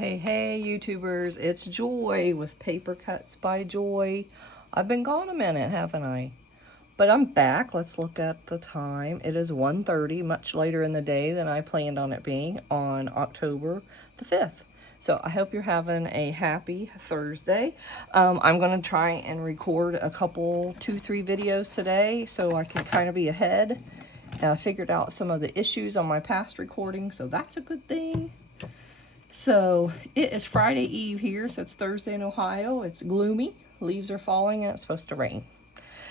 Hey, YouTubers, it's Joy with Paper Cuts by Joy. I've been gone a minute, haven't I? But I'm back. Let's look at the time. It is 1:30, much later in the day than I planned on it being on October the 5th. So I hope you're having a happy Thursday. I'm going to try and record a couple, 2-3 videos today so I can kind of be ahead. I figured out some of the issues on my past recording, so that's a good thing. So it is Friday Eve here, so it's Thursday in Ohio. It's gloomy, leaves are falling, and it's supposed to rain.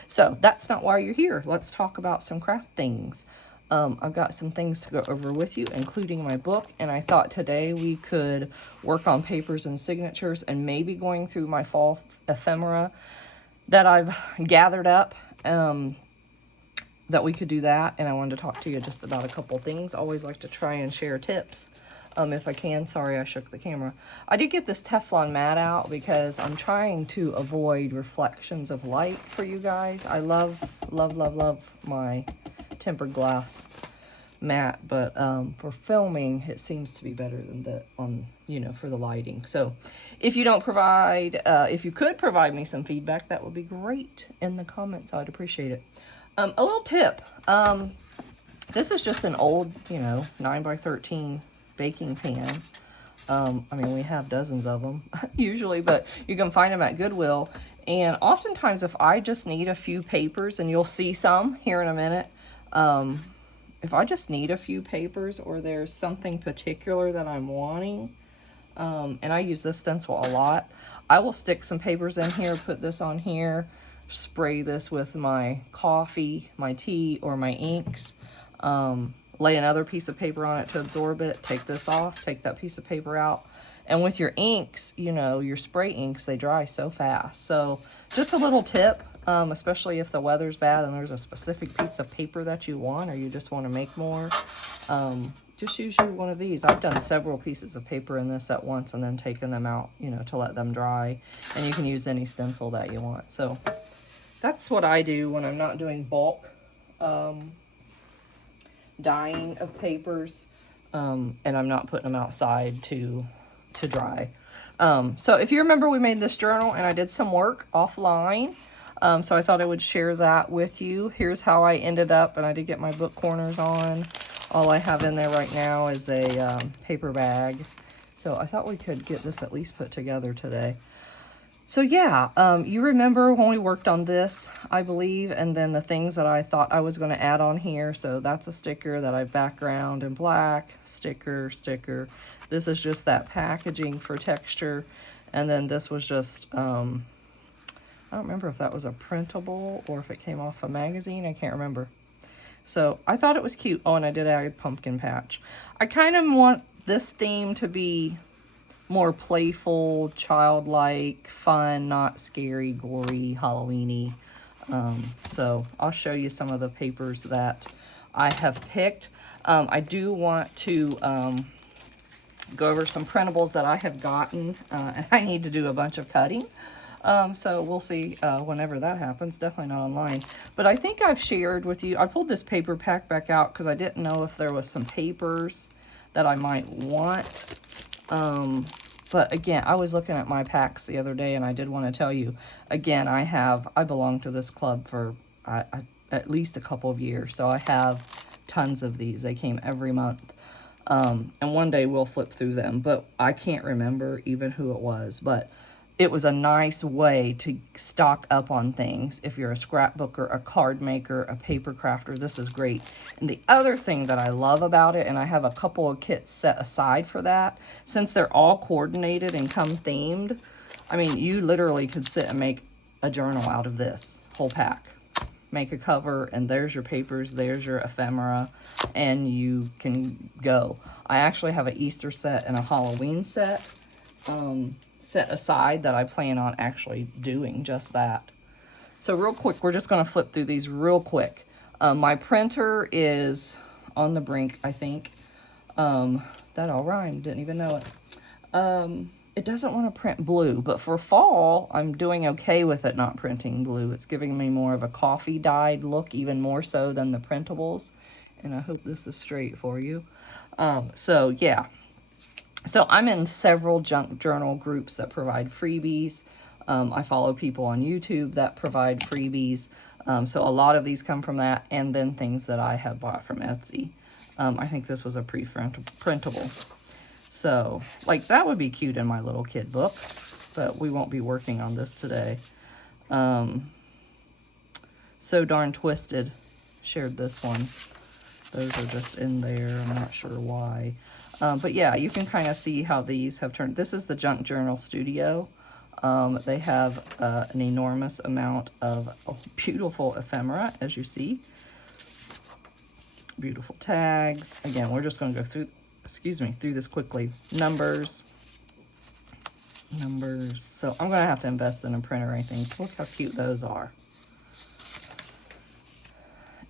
So that's not why you're here. Let's talk about some craft things. I've got some things to go over with you, including my book, and I thought today we could work on papers and signatures and maybe going through my fall ephemera that I've gathered up. That we could do that, and I wanted to talk to you just about a couple things. Always like to try and share tips if I can. Sorry, I shook the camera. I did get this Teflon mat out because I'm trying to avoid reflections of light for you guys. I love my tempered glass mat, but for filming it seems to be better than for the lighting. So if you don't provide, if you could provide me some feedback, that would be great in the comments. I'd appreciate it. A little tip. This is just an old, 9x13 baking pan. I mean, we have dozens of them usually, but you can find them at Goodwill. And oftentimes if I just need a few papers, and you'll see some here in a minute, if I just need a few papers or there's something particular that I'm wanting, and I use this stencil a lot, I will stick some papers in here, put this on here, spray this with my coffee, my tea, or my inks, lay another piece of paper on it to absorb it, take this off, take that piece of paper out. And with your inks, your spray inks, they dry so fast. So just a little tip, especially if the weather's bad and there's a specific piece of paper that you want, or you just want to make more, just use one of these. I've done several pieces of paper in this at once and then taken them out, to let them dry. And you can use any stencil that you want. So that's what I do when I'm not doing bulk dyeing of papers, and I'm not putting them outside to dry. So if you remember, we made this journal and I did some work offline, so I thought I would share that with you. Here's how I ended up, and I did get my book corners on. All I have in there right now is a paper bag, so I thought we could get this at least put together today. So yeah, you remember when we worked on this, I believe, and then the things that I thought I was going to add on here. So that's a sticker that I background in black, sticker. This is just that packaging for texture. And then this was just, I don't remember if that was a printable or if it came off a magazine. I can't remember. So I thought it was cute. Oh, and I did add a pumpkin patch. I kind of want this theme to be more playful, childlike, fun, not scary, gory, Halloween-y. So I'll show you some of the papers that I have picked. I do want to go over some printables that I have gotten, and I need to do a bunch of cutting. So we'll see whenever that happens. Definitely not online. But I think I've shared with you, I pulled this paper pack back out because I didn't know if there was some papers that I might want. But again, I was looking at my packs the other day, and I did want to tell you, again, I belong to this club for at least a couple of years, so I have tons of these. They came every month, and one day we'll flip through them, but I can't remember even who it was, but it was a nice way to stock up on things. If you're a scrapbooker, a card maker, a paper crafter, this is great. And the other thing that I love about it, and I have a couple of kits set aside for that, since they're all coordinated and come themed, I mean, you literally could sit and make a journal out of this whole pack. Make a cover, and there's your papers, there's your ephemera, and you can go. I actually have an Easter set and a Halloween set set aside that I plan on actually doing just that. So real quick, we're just going to flip through these real quick. My printer is on the brink, I think. That all rhymed, didn't even know it. It doesn't want to print blue, but for fall, I'm doing okay with it not printing blue. It's giving me more of a coffee dyed look, even more so than the printables. And I hope this is straight for you. So yeah, So I'm in several junk journal groups that provide freebies. I follow people on YouTube that provide freebies. So a lot of these come from that, and then things that I have bought from Etsy. I think this was a printable. So, like, that would be cute in my little kid book, but we won't be working on this today. So Darn Twisted shared this one. Those are just in there. I'm not sure why. But yeah, you can kind of see how these have turned. This is the Junk Journal Studio. They have an enormous amount of beautiful ephemera, as you see. Beautiful tags. Again, we're just going to go through, through this quickly. Numbers. So I'm going to have to invest in a printer, I think. Look how cute those are.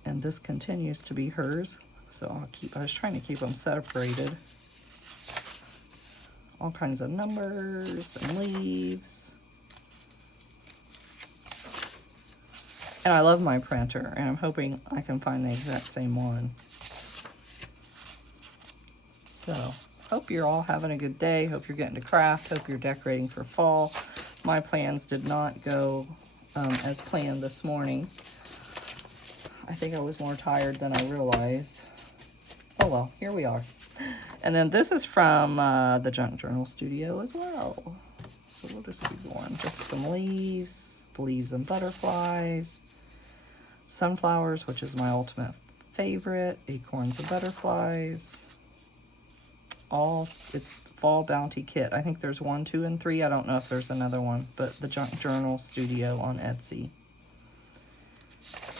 And this continues to be hers. So I was trying to keep them separated. All kinds of numbers and leaves. And I love my printer, and I'm hoping I can find the exact same one. So, hope you're all having a good day. Hope you're getting to craft. Hope you're decorating for fall. My plans did not go as planned this morning. I think I was more tired than I realized. Oh well, here we are. And then this is from the Junk Journal Studio as well. So we'll just keep going. Just some leaves and butterflies. Sunflowers, which is my ultimate favorite. Acorns and butterflies. It's Fall Bounty Kit. I think there's 1, 2, and 3. I don't know if there's another one, but the Junk Journal Studio on Etsy.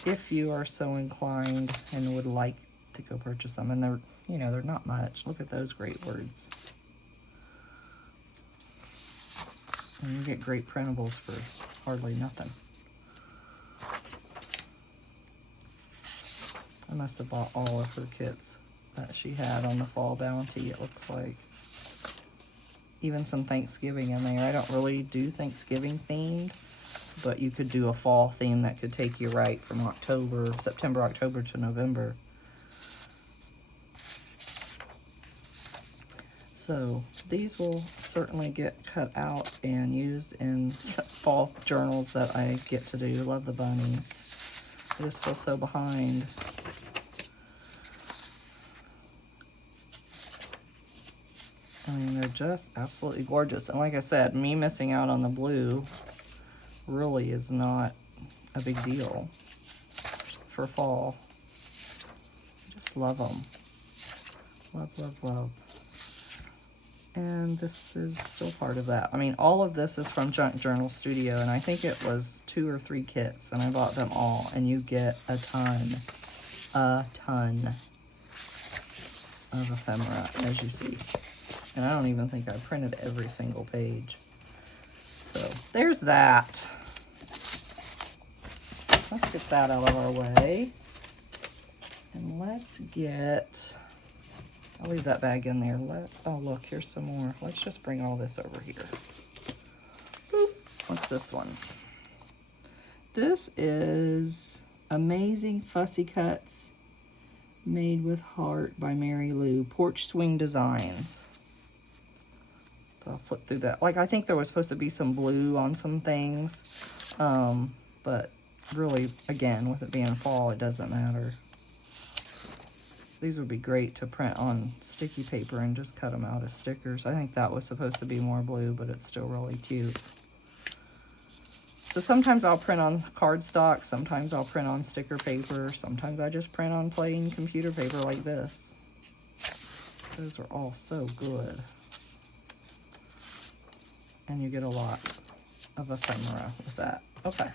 If you are so inclined and would like to go purchase them, and they're not much. Look at those great words. And you get great printables for hardly nothing. I must have bought all of her kits that she had on the Fall Bounty, it looks like. Even some Thanksgiving in there. I don't really do Thanksgiving themed, but you could do a fall theme that could take you right from September, October to November. So these will certainly get cut out and used in fall journals that I get to do. Love the bunnies. I just feel so behind. I mean, they're just absolutely gorgeous. And like I said, me missing out on the blue really is not a big deal for fall. Just love them. Love, love, love. And this is still part of that. I mean, all of this is from Junk Journal Studio, and I think it was 2 or 3 kits, and I bought them all, and you get a ton of ephemera, as you see. And I don't even think I printed every single page. So there's that. Let's get that out of our way. And let's get... I'll leave that bag in there. Oh look, here's some more. Let's just bring all this over here. Boop. What's this one? This is Amazing Fussy Cuts Made with Heart by Mary Lou. Porch Swing Designs. So I'll flip through that. Like, I think there was supposed to be some blue on some things. But really, again, with it being fall, it doesn't matter. These would be great to print on sticky paper and just cut them out as stickers. I think that was supposed to be more blue, but it's still really cute. So sometimes I'll print on cardstock, sometimes I'll print on sticker paper, sometimes I just print on plain computer paper like this. Those are all so good. And you get a lot of ephemera with that. Okay.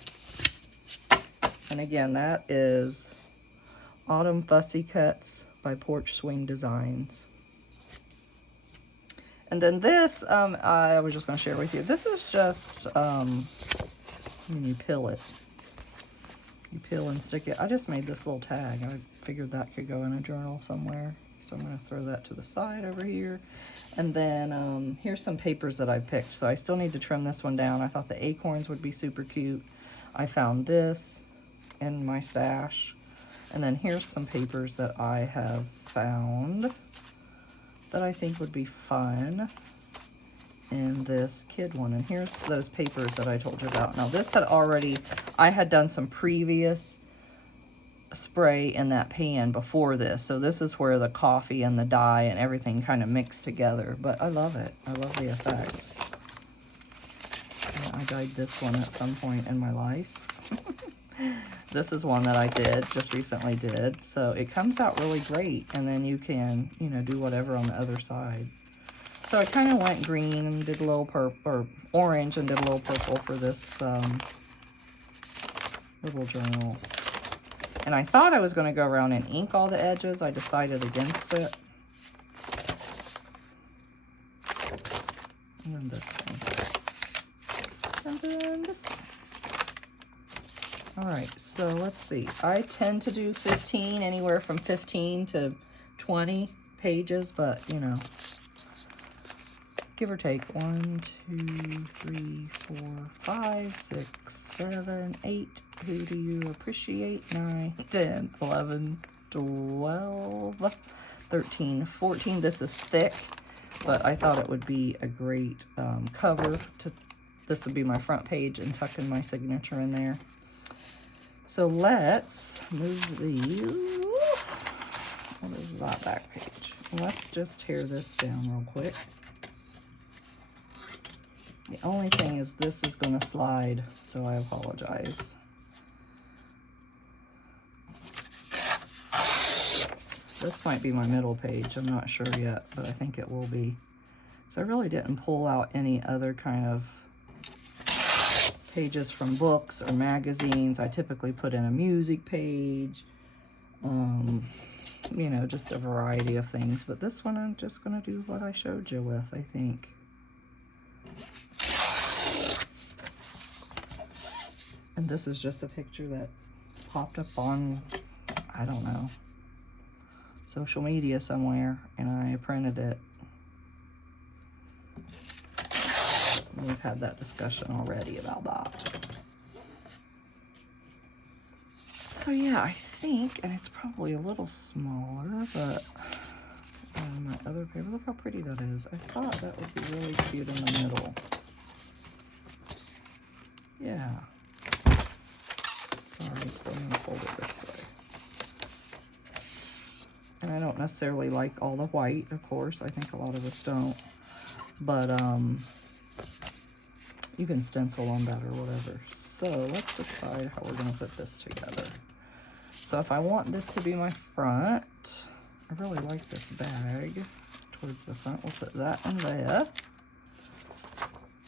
And again, that is Autumn Fussy Cuts by Porch Swing Designs. And then this, I was just going to share with you. This is just, when you peel it. You peel and stick it. I just made this little tag. I figured that could go in a journal somewhere. So I'm going to throw that to the side over here. And then here's some papers that I picked. So I still need to trim this one down. I thought the acorns would be super cute. I found this in my stash. And then here's some papers that I have found that I think would be fun in this kid one. And here's those papers that I told you about. Now this had already, I had done some previous spray in that pan before this. So this is where the coffee and the dye and everything kind of mixed together. But I love it. I love the effect. And I dyed this one at some point in my life. This is one that I just recently did. So it comes out really great. And then you can, you know, do whatever on the other side. So I kind of went green and did a little purple, or orange and did a little purple for this little journal. And I thought I was going to go around and ink all the edges. I decided against it. And then this one. And then this one. All right, so let's see. I tend to do 15, anywhere from 15 to 20 pages, but you know, give or take. 1, 2, 3, 4, 5, 6, 7, 8. Who do you appreciate? 9, 10, 11, 12, 13, 14. This is thick, but I thought it would be a great cover. This would be my front page and tuck in my signature in there. So let's move these. What is that back page? Let's just tear this down real quick. The only thing is this is going to slide, so I apologize. This might be my middle page. I'm not sure yet, but I think it will be. So I really didn't pull out any other kind of pages from books or magazines. I typically put in a music page, you know, just a variety of things. But this one I'm just going to do what I showed you with, I think. And this is just a picture that popped up on, I don't know, social media somewhere, and I printed it. We've had that discussion already about that. So yeah, I think, and it's probably a little smaller, but my other paper, look how pretty that is. I thought that would be really cute in the middle. Yeah. Sorry, so I'm gonna fold it this way. And I don't necessarily like all the white, of course. I think a lot of us don't. But you can stencil on that or whatever. So let's decide how we're gonna put this together. So if I want this to be my front, I really like this bag towards the front. We'll put that in there.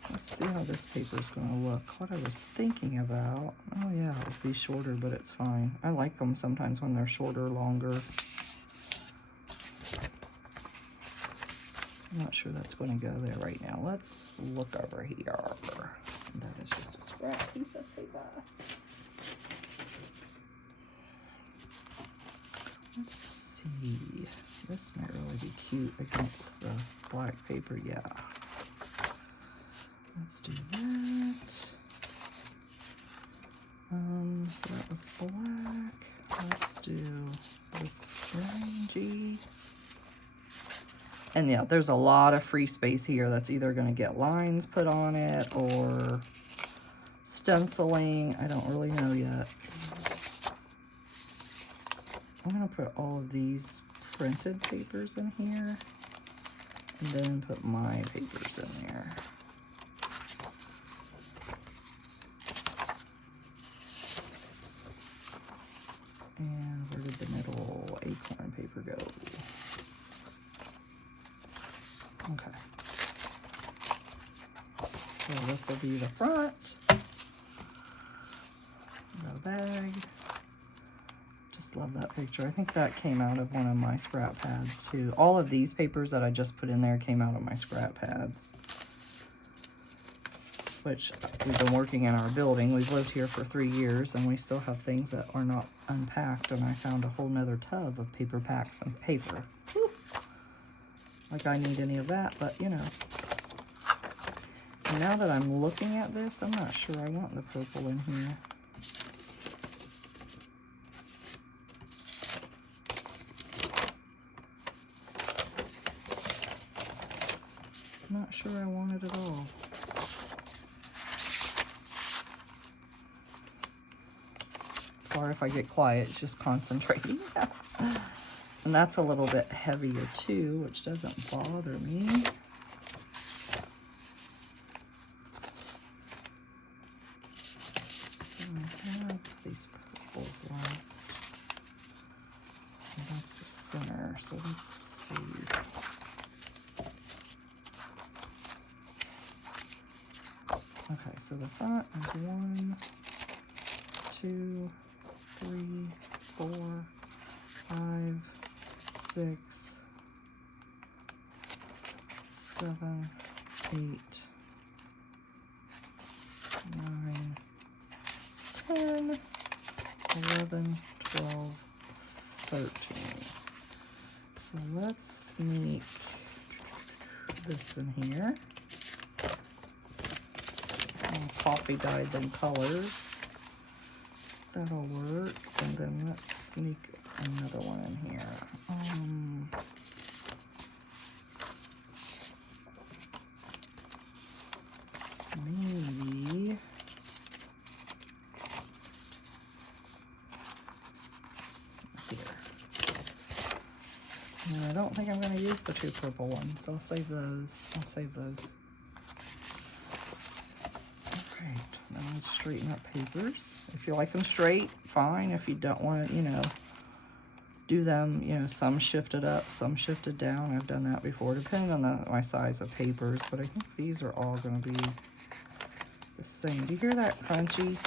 Let's see how this paper is going to look. What I was thinking about, oh yeah, it would be shorter, but it's fine. I like them sometimes when they're shorter, longer. I'm not sure that's going to go there right now. Let's look over here. That is just a scrap piece of paper. Let's see. This might really be cute against the black paper. Yeah. Let's do that. So that was black. Let's do this orangey. And yeah, there's a lot of free space here that's either going to get lines put on it or stenciling. I don't really know yet. I'm going to put all of these printed papers in here and then put my papers in there. And where did the middle acorn paper go? Okay. So this will be the front. The bag. Just love that picture. I think that came out of one of my scrap pads too. All of these papers that I just put in there came out of my scrap pads, which we've been working in our building. We've lived here for 3 years and we still have things that are not unpacked, and I found a whole nother tub of paper packs and paper. Whew. Like I need any of that, but you know. And now that I'm looking at this, I'm not sure I want the purple in here. where I wanted it all. Sorry if I get quiet, it's just concentrating. And that's a little bit heavier too, which doesn't bother me. So I have these purples left. And that's the center, so let's see. Okay, so the front is 1, 2, 3, 4, 5, 6, 7, 8, 9, 10, 11, 12, 13. So let's sneak this in here. Coffee dyed them colors. That'll work. And then let's sneak another one in here. Maybe here. And I don't think I'm going to use the 2 purple ones, so I'll save those. Now let's straighten up papers. If you like them straight, fine. If you don't want to, you know, do them, you know, some shifted up, some shifted down. I've done that before, depending on my size of papers. But I think these are all going to be the same. Do you hear that crunchy?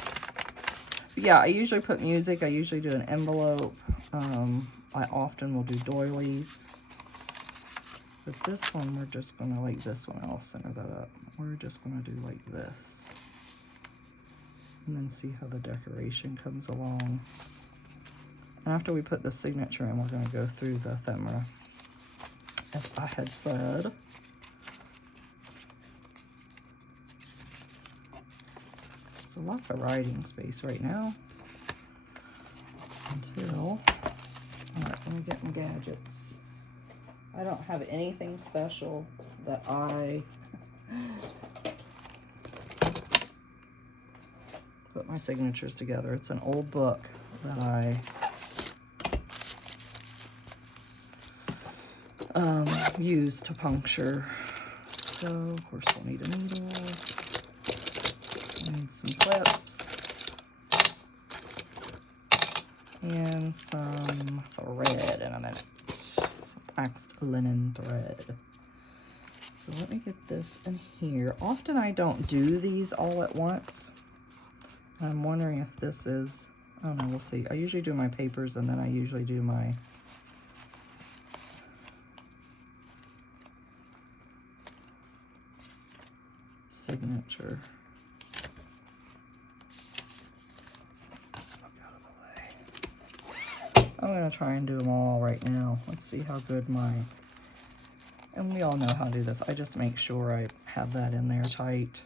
But yeah, I usually put music. I usually do an envelope. I often will do doilies. But this one, we're just going to, like this one, I'll center that up. We're just going to do like this. And then see how the decoration comes along. After we put the signature in, we're going to go through the ephemera, as I had said. So lots of writing space right now. Until, all right, let me get my gadgets. I don't have anything special that I put my signatures together. It's an old book that I use to puncture. So, of course, we'll need a needle. We'll need some clips. And some thread in a minute. Some waxed linen thread. So let me get this in here. Often I don't do these all at once. I'm wondering if this is, I don't know, we'll see. I usually do my papers and then I usually do my signature. This one out of the way. I'm going to try and do them all right now. Let's see how good my, and we all know how to do this. I just make sure I have that in there tight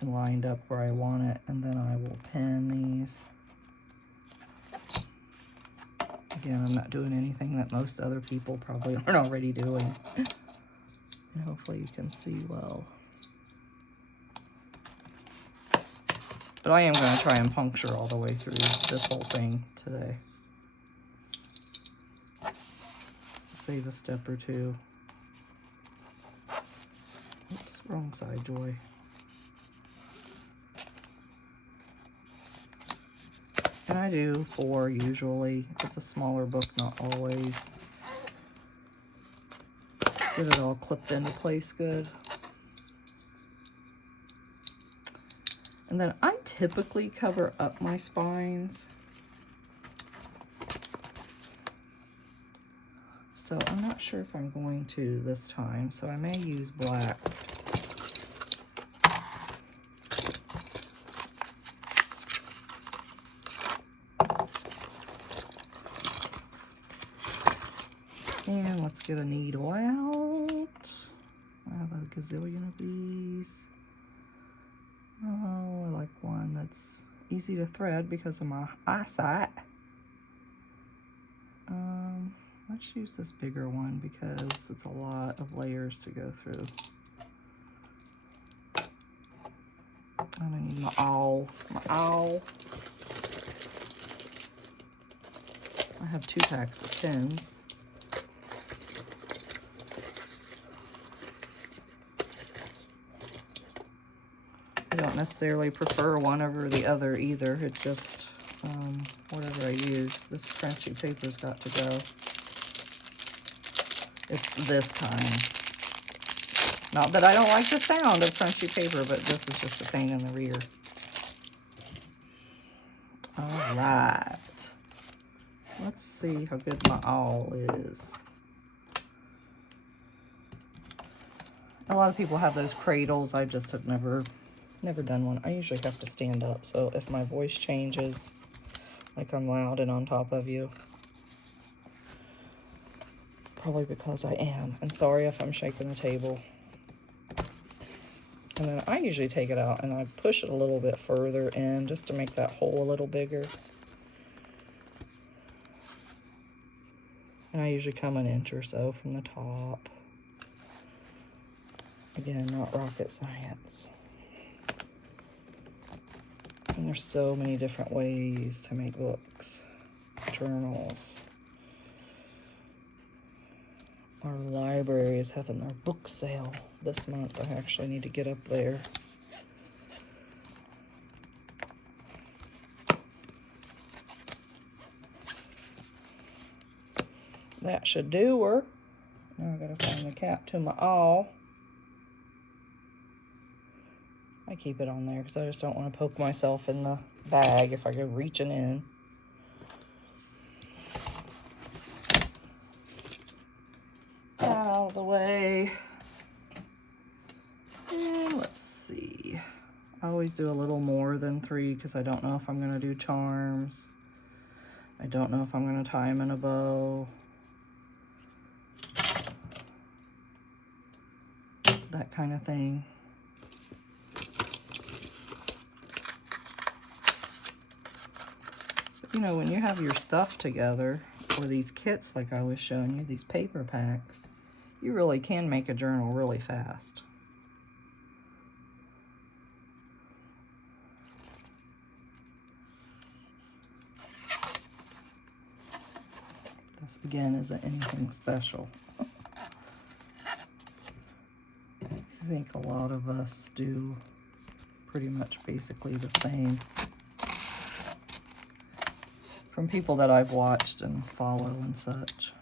and lined up where I want it, and then I will pin these. Again, I'm not doing anything that most other people probably aren't already doing. And hopefully you can see well. But I am going to try and puncture all the way through this whole thing today. Just to save a step or two. Oops, wrong side, Joy. And I do 4 usually. It's a smaller book, not always. Get it all clipped into place good. And then I typically cover up my spines. So I'm not sure if I'm going to this time, so I may use black. And let's get a needle out. I have a gazillion of these. Oh, I like one that's easy to thread because of my eyesight. Let's use this bigger one because it's a lot of layers to go through. my owl. My owl. I have 2 packs of pins. I don't necessarily prefer one over the other either. It's just whatever I use. This crunchy paper's got to go. It's this kind. Not that I don't like the sound of crunchy paper, but this is just a pain in the rear. All right. Let's see how good my awl is. A lot of people have those cradles. I just have never done one. I usually have to stand up, so if my voice changes, like I'm loud and on top of you, probably because I am. And sorry if I'm shaking the table. And then I usually take it out and I push it a little bit further in just to make that hole a little bigger. And I usually come an inch or so from the top. Again, not rocket science. And there's so many different ways to make books, journals. Our library is having their book sale this month. I actually need to get up there. That should do her. Now I gotta find the cap to my awl. I keep it on there because I just don't want to poke myself in the bag if I go reaching in. Out of the way. And let's see. I always do a little more than 3 because I don't know if I'm going to do charms. I don't know if I'm going to tie them in a bow. That kind of thing. But, you know, when you have your stuff together, or these kits like I was showing you, these paper packs, you really can make a journal really fast. This, again, isn't anything special. I think a lot of us do pretty much basically the same. From people that I've watched and follow and such.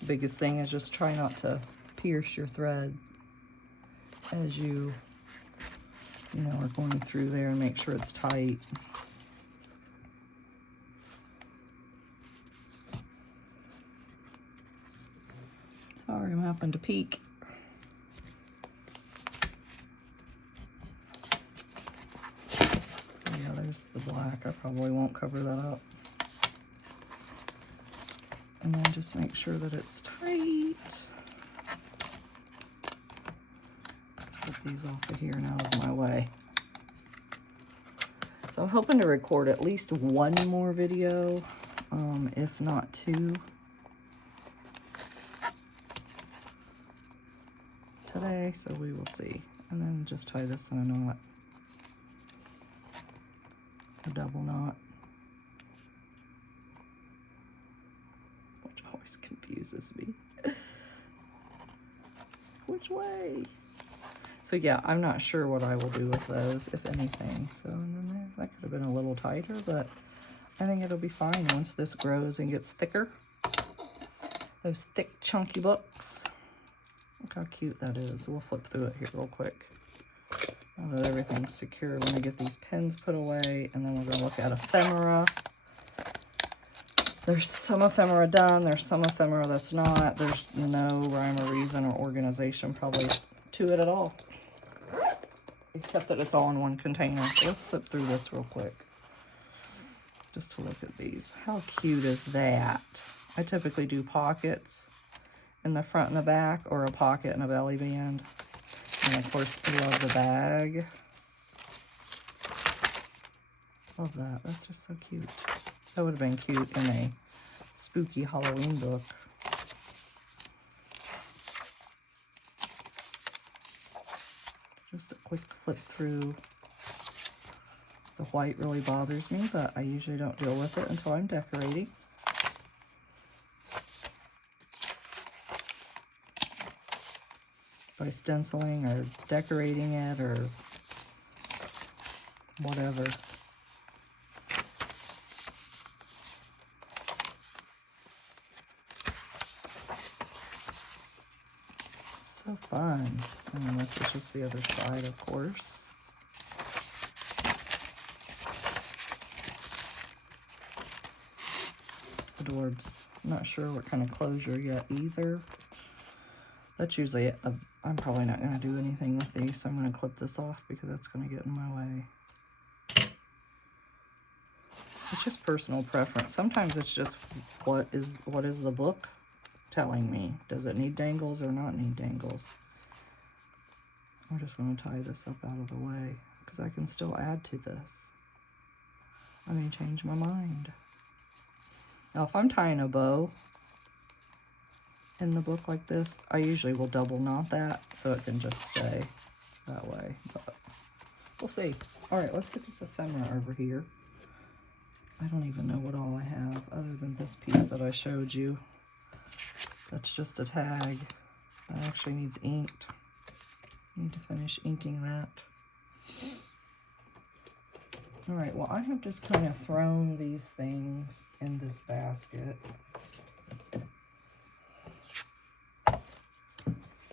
The biggest thing is just try not to pierce your threads as you know, are going through there, and make sure it's tight. Sorry, I'm having to peek. Yeah, there's the black. I probably won't cover that up. And then just make sure that it's tight. Let's get these off of here and out of my way. So I'm hoping to record at least one more video, if not 2. Today, so we will see. And then just tie this in a knot. A double knot. Which always confuses me. Which way? So yeah, I'm not sure what I will do with those, if anything. So, and then there, that could have been a little tighter, but I think it'll be fine once this grows and gets thicker. Those thick, chunky books. Look how cute that is. We'll flip through it here real quick. Now that everything's secure, we're going to get these pins put away, and then we're going to look at ephemera. There's some ephemera done. There's some ephemera that's not. There's no rhyme or reason or organization probably to it at all, except that it's all in one container. So let's flip through this real quick just to look at these. How cute is that? I typically do pockets in the front and the back, or a pocket and a belly band. And of course, I love the bag. Love that. That's just so cute. That would have been cute in a spooky Halloween book. quick flip through. The white really bothers me, but I usually don't deal with it until I'm decorating. By stenciling or decorating it or whatever. So fun. And this is just the other side, of course. Adorbs. I'm not sure what kind of closure yet either. That's usually I'm probably not going to do anything with these, so I'm going to clip this off because that's going to get in my way. It's just personal preference. Sometimes it's just what is the book telling me? Does it need dangles or not need dangles? I'm just going to tie this up out of the way because I can still add to this. I may change my mind. Now, if I'm tying a bow in the book like this, I usually will double knot that so it can just stay that way, but we'll see. All right, let's get this ephemera over here. I don't even know what all I have other than this piece that I showed you. That's just a tag. That actually needs inked. Need to finish inking that. All right, well, I have just kind of thrown these things in this basket.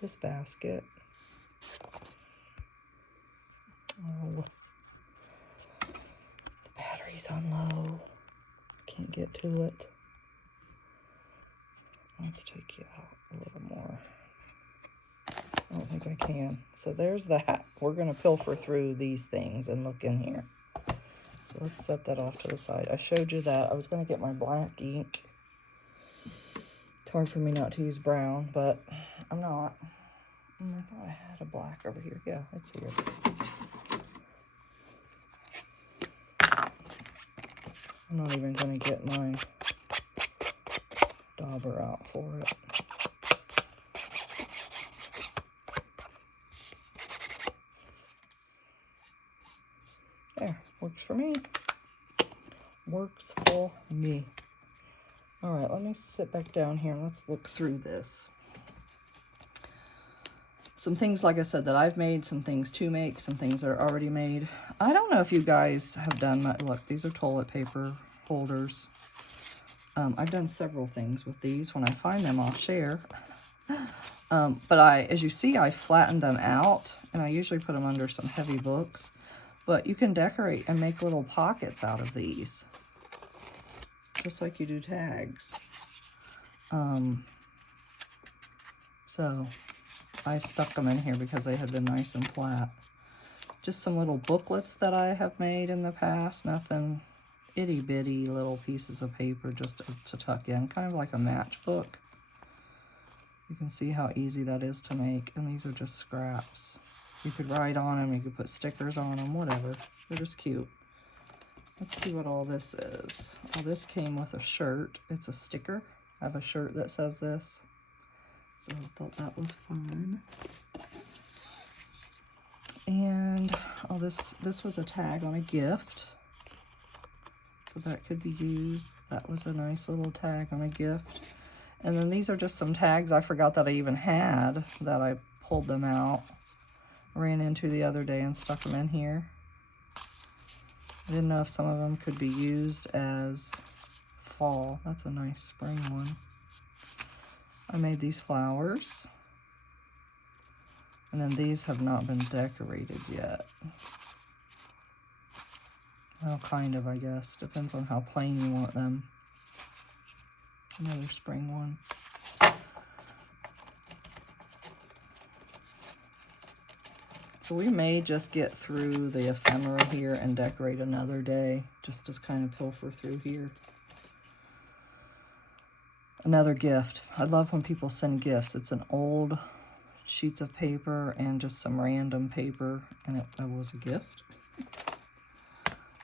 This basket. Oh, the battery's on low. Can't get to it. Let's take you out a little more. I don't think I can. So there's that. We're going to pilfer through these things and look in here. So let's set that off to the side. I showed you that. I was going to get my black ink. It's hard for me not to use brown, but I'm not. I thought I had a black over here. Yeah, it's here. I'm not even going to get my dauber out for it. There, works for me. Works for me. All right, let me sit back down here and let's look through this. Some things, like I said, that I've made, some things to make, some things that are already made. I don't know if you guys have done that. Look, these are toilet paper holders. I've done several things with these. When I find them, I'll share. But as you see, I flattened them out, and I usually put them under some heavy books. But you can decorate and make little pockets out of these, just like you do tags. So I stuck them in here because they had been nice and flat. Just some little booklets that I have made in the past. Nothing itty-bitty little pieces of paper just to tuck in, kind of like a matchbook. You can see how easy that is to make, and these are just scraps. You could write on them, you could put stickers on them, whatever. They're just cute. Let's see what all this is. Oh, this came with a shirt. It's a sticker. I have a shirt that says this. So I thought that was fun. And oh, this was a tag on a gift. So that could be used. That was a nice little tag on a gift. And then these are just some tags I forgot that I even had, that I pulled them out. Ran into the other day and stuck them in here. I didn't know if some of them could be used as fall. That's a nice spring one. I made these flowers. And then these have not been decorated yet. Well, kind of, I guess. Depends on how plain you want them. Another spring one. So we may just get through the ephemera here and decorate another day, just to kind of pilfer through here. Another gift. I love when people send gifts. It's an old sheets of paper and just some random paper, and it was a gift.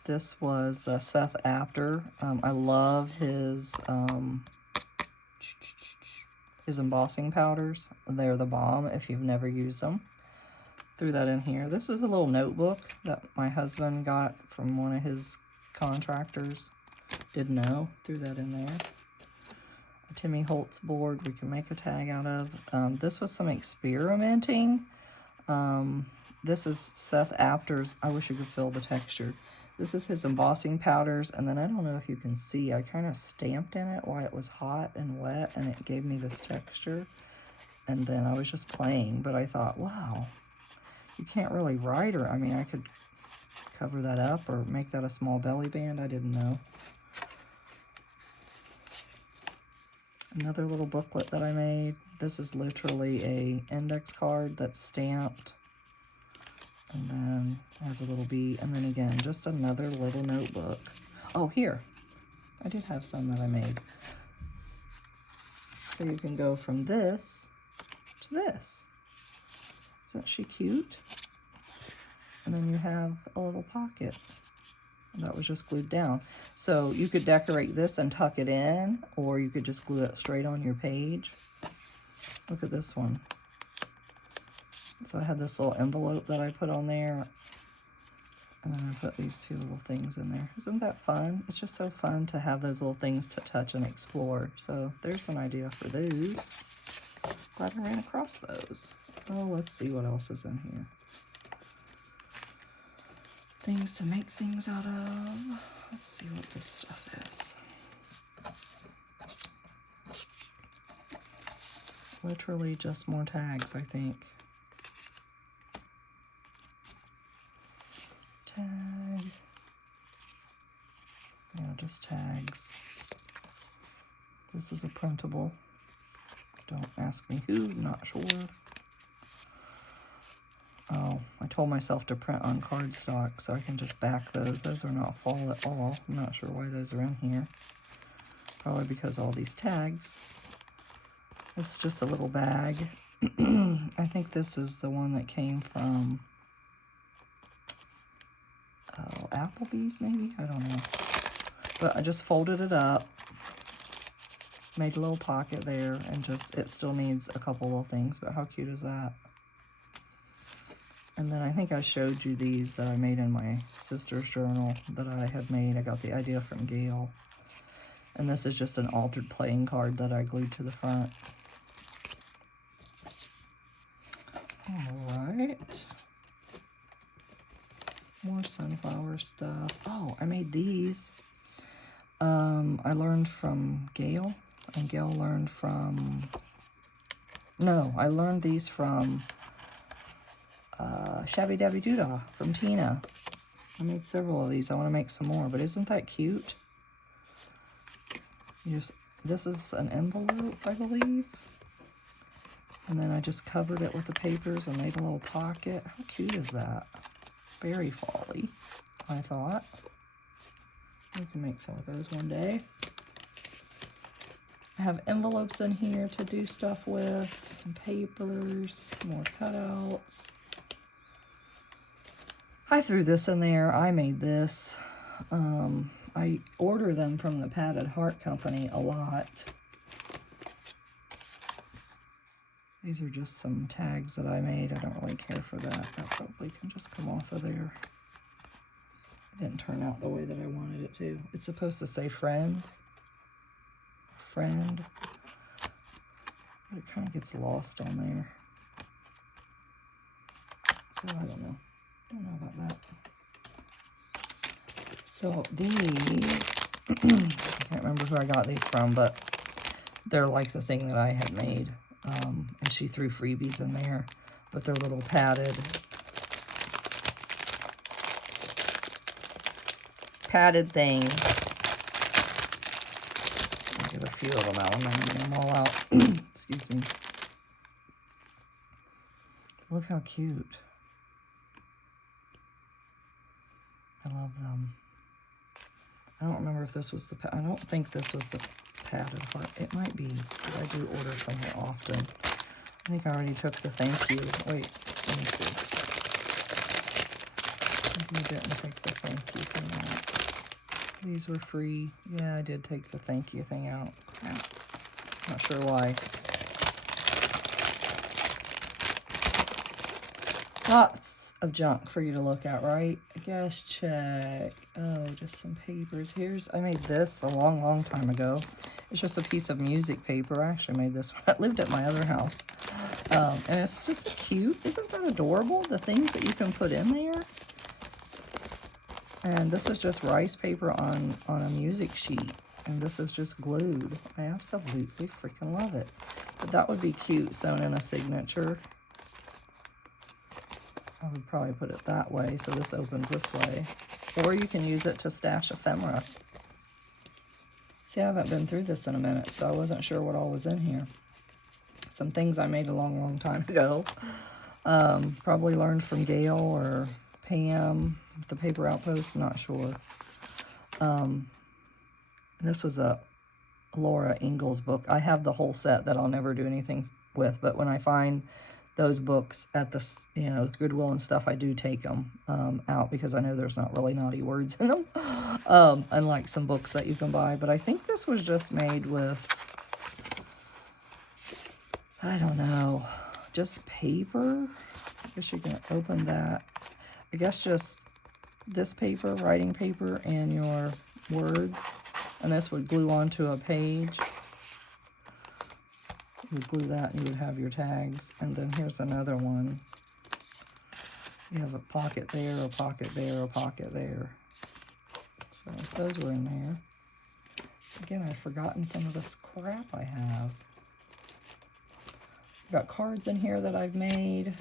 This was Seth Apter. I love his embossing powders. They're the bomb if you've never used them. Threw that in here. This is a little notebook that my husband got from one of his contractors. Didn't know. Threw that in there. A Timmy Holtz board we can make a tag out of. This was some experimenting. This is Seth Apter's. I wish you could feel the texture. This is his embossing powders, and then I don't know if you can see, I kind of stamped in it while it was hot and wet, and it gave me this texture. And then I was just playing, but I thought, wow, you can't really write, or, I mean, I could cover that up or make that a small belly band. I didn't know. Another little booklet that I made. This is literally a index card that's stamped. And then has a little bee. And then again, just another little notebook. Oh, here. I did have some that I made. So you can go from this to this. Isn't she cute? And then you have a little pocket. That was just glued down. So you could decorate this and tuck it in, or you could just glue it straight on your page. Look at this one. So I had this little envelope that I put on there, and then I put these two little things in there. Isn't that fun? It's just so fun to have those little things to touch and explore. So there's an idea for those. Glad I ran across those. Oh, let's see what else is in here. Things to make things out of. Let's see what this stuff is. Literally just more tags, I think. Tag. Yeah, just tags. This is a printable. Don't ask me who, not sure. Oh, I told myself to print on cardstock so I can just back those. Those are not fall at all. I'm not sure why those are in here. Probably because all these tags. This is just a little bag. I think this is the one that came from Applebee's maybe? I don't know. But I just folded it up. Made a little pocket there, and just, it still needs a couple little things, but how cute is that? And then I think I showed you these that I made in my sister's journal that I had made. I got the idea from Gail. And this is just an altered playing card that I glued to the front. All right. More sunflower stuff. Oh, I made these. I learned from Gail, and Gail learned from... No, I learned these from... Shabby Dabby Doodah from Tina. I made several of these. I want to make some more, but isn't that cute? This is an envelope, I believe. And then I just covered it with the papers and made a little pocket. How cute is that? Very fall-y, I thought. We can make some of those one day. I have envelopes in here to do stuff with, some papers, more cutouts. I threw this in there. I made this. I order them from the Padded Heart Company a lot. These are just some tags that I made. I don't really care for that. That probably can just come off of there. It didn't turn out the way that I wanted it to. It's supposed to say friends. Friend. But it kind of gets lost on there. So I don't know. Don't know about that. So these, I can't remember who I got these from, but they're like the thing that I had made. And she threw freebies in there, but they're little padded things. I'll get a few of them out and then get them all out. Excuse me. Look how cute. I love them. I don't remember if this was the, I don't think this was the Padded Heart. It might be, because I do order from her often. I think I already took the thank you. Wait, let me see. Maybe I didn't take the thank you thing out. These were free. Yeah, I did take the thank you thing out. Crap. Not sure why. Lots of junk for you to look at, right? Gas check. Oh, just some papers. I made this a long, long time ago. It's just a piece of music paper. I actually made this when I lived at my other house. And it's just cute. Isn't that adorable? The things that you can put in there. And this is just rice paper on a music sheet. And this is just glued. I absolutely freaking love it. But that would be cute sewn in a signature. I would probably put it that way so this opens this way. Or you can use it to stash ephemera. See, I haven't been through this in a minute, so I wasn't sure what all was in here. Some things I made a long, long time ago. Probably learned from Gail or Pam, the Paper Outpost, not sure. This was a Laura Ingalls book. I have the whole set that I'll never do anything with, but when I find those books at the, Goodwill and stuff, I do take them out because I know there's not really naughty words in them, unlike some books that you can buy. But I think this was just made with, I don't know, just paper. I guess you can open that. I guess just this paper, writing paper, and your words. And this would glue onto a page. You would glue that and you would have your tags. And then here's another one. You have a pocket there, a pocket there, a pocket there. So those were in there. Again, I've forgotten some of this crap I have. I've got cards in here that I've made.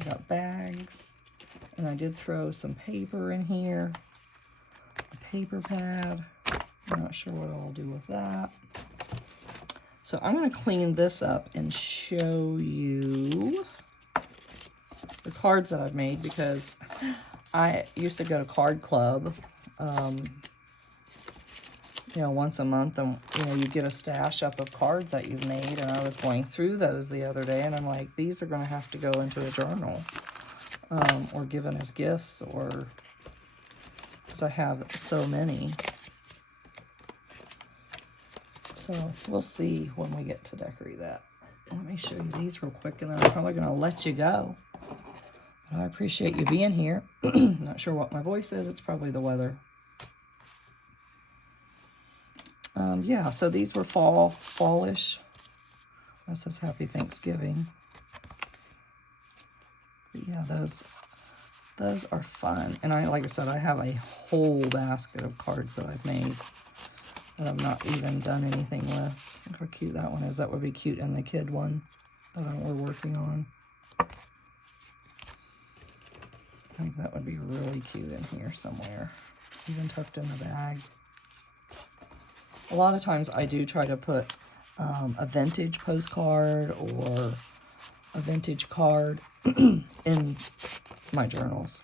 I got bags. And I did throw some paper in here. A paper pad. I'm not sure what I'll do with that. So I'm going to clean this up and show you the cards that I've made because I used to go to card club, once a month, and you get a stash up of cards that you've made, and I was going through those the other day, and I'm like, these are going to have to go into a journal, or given as gifts, or because I have so many. So we'll see when we get to decorate that. Let me show you these real quick, and then I'm probably going to let you go. But I appreciate you being here. Not sure what my voice is. It's probably the weather. Yeah, so these were fallish. That says Happy Thanksgiving. But yeah, those are fun. And like I said, I have a whole basket of cards that I've made that I've not even done anything with. Look how cute that one is. That would be cute in the kid one that we're working on. I think that would be really cute in here somewhere, even tucked in the bag. A lot of times I do try to put a vintage postcard or a vintage card in my journals.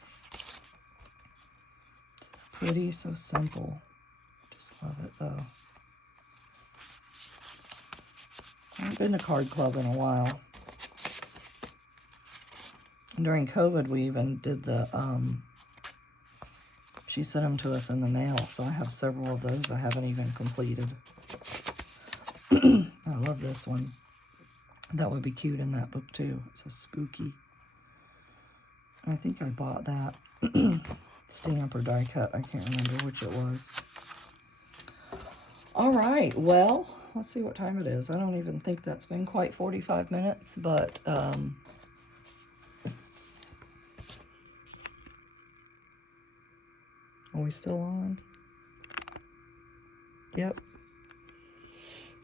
Pretty, so simple. Just love it though. I haven't been to card club in a while. During COVID, we even did the, she sent them to us in the mail, so I have several of those I haven't even completed. I love this one. That would be cute in that book too. It's a spooky. I think I bought that stamp or die cut. I can't remember which it was. All right, well, let's see what time it is. I don't even think that's been quite 45 minutes, but are we still on? Yep.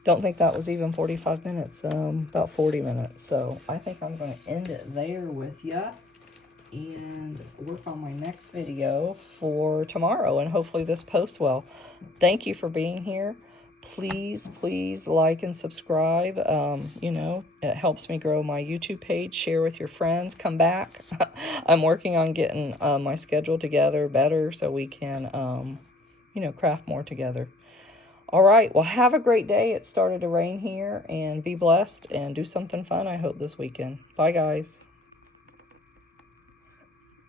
Don't think that was even 45 minutes, about 40 minutes. So I think I'm going to end it there with you and work on my next video for tomorrow. And hopefully this posts well. Thank you for being here. Please, please like and subscribe. It helps me grow my YouTube page. Share with your friends. Come back. I'm working on getting my schedule together better so we can, craft more together. All right. Well, have a great day. It started to rain here, and be blessed and do something fun, I hope, this weekend. Bye, guys.